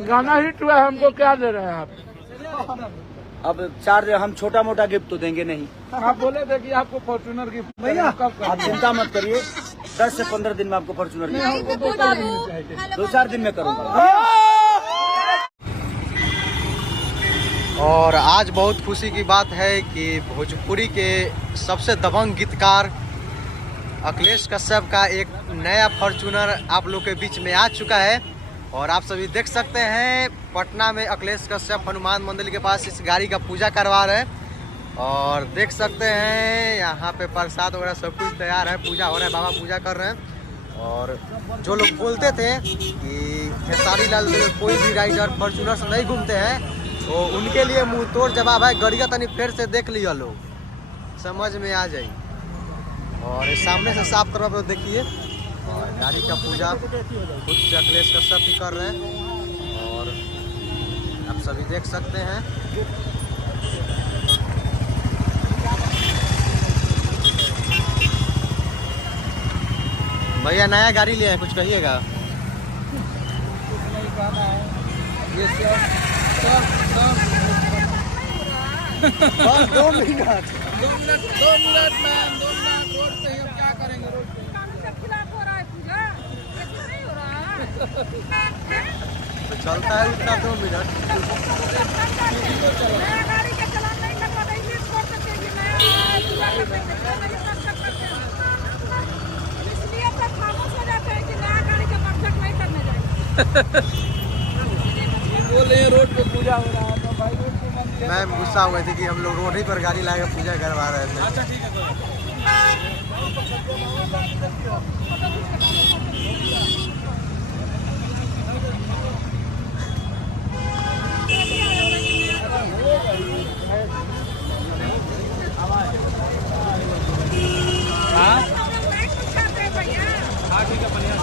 गाना हिट हुआ है, हमको क्या दे रहे हैं आप? अब 4 हम छोटा मोटा गिफ्ट तो देंगे नहीं। आप बोले थे कि आपको फॉर्च्यूनर गिफ्ट भैया कब आप चिंता मत करिए, 10 से 15 दिन में आपको फॉर्च्यूनर गिफ्ट 2-4 दिन में करूँगा। और आज बहुत खुशी की बात है कि भोजपुरी के सबसे दबंग गीतकार अखिलेश कश्यप का एक नया फॉर्च्यूनर आप लोग के बीच में आ चुका है। और आप सभी देख सकते हैं पटना में अखिलेश कश्यप हनुमान मंदिर के पास इस गाड़ी का पूजा करवा रहे हैं। और देख सकते हैं यहाँ पे प्रसाद वगैरह सब कुछ तैयार है, पूजा हो रहा है, बाबा पूजा कर रहे हैं। और जो लोग बोलते थे कि खेसारी लाल कोई भी राइडर फॉर्च्यूनर से नहीं घूमते हैं, तो उनके लिए मुंह तोड़ जवाब है। गड़िया तनी फिर से देख लिया लोग, समझ में आ जाए। और सामने से साफ करवा पर देखिए, और गाड़ी का पूजा खुद से अखिलेश कश्यप ही कर रहे हैं और आप सभी देख सकते हैं। भैया नया गाड़ी लिया है, कुछ कहिएगा? बस 2 मिनट मैम, 2 मिनट रोड पे हम क्या करेंगे? रोड पे तो चलता है इतना 2 मिनट। बोले रोड पे पूजा हो रहा है तो भाई रोड पे मंदिर है। मैम गुस्सा हुए थे कि हम लोग रोड ही पर गाड़ी लाके पूजा करवा रहे थे। अच्छा ठीक है। हाँ ठीक है, बढ़िया।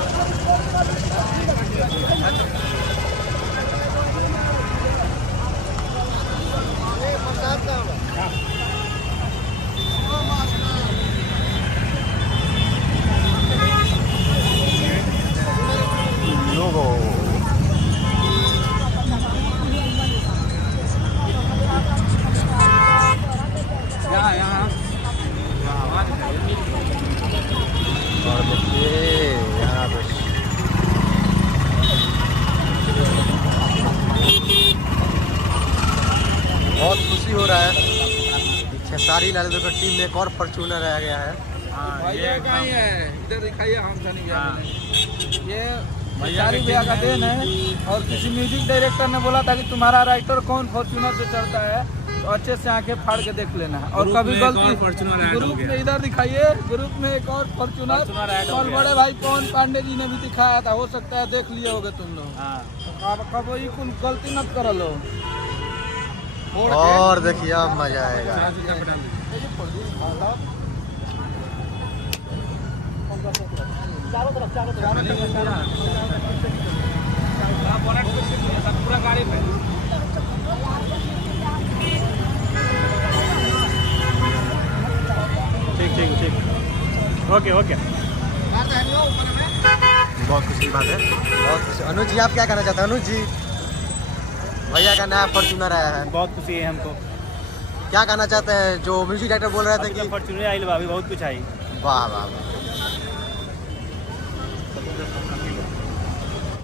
और देखिए यहाँ पे बहुत खुशी हो रहा है। खेसारी लाल यादव की टीम में एक और फॉर्च्यूनर आ गया है। ये कहीं है, इधर दिखाइए। हम ये खेसारी भैया का देन है। और किसी म्यूजिक डायरेक्टर ने बोला था कि तुम्हारा राइटर कौन फॉर्च्यूनर से चढ़ता है, तो अच्छे से आंखें फाड़ के देख लेना है। और कभी गलती ग्रुप में इधर दिखाइए, ग्रुप में एक और फॉर्च्यूनर और बड़े भाई पवन पांडे जी ने भी दिखाया था, हो सकता है देख लिए होगे तुम लोग। कभी कुछ गलती मत करो लो। और देखिए अब मजा आएगा। पूरा गाड़ी पे ठीक। ओके। बहुत खुशी की बात है, बहुत खुशी। अनुज जी आप क्या कहना चाहते हैं? अनुज जी भैया का नया फॉर्च्यूनर आया है, बहुत खुशी है हमको। क्या कहना चाहते हैं? जो म्यूजिक डायरेक्टर बोल रहे थे कि फॉर्च्यूनर आई, भाभी बहुत कुछ आई। वाह वाह वाह।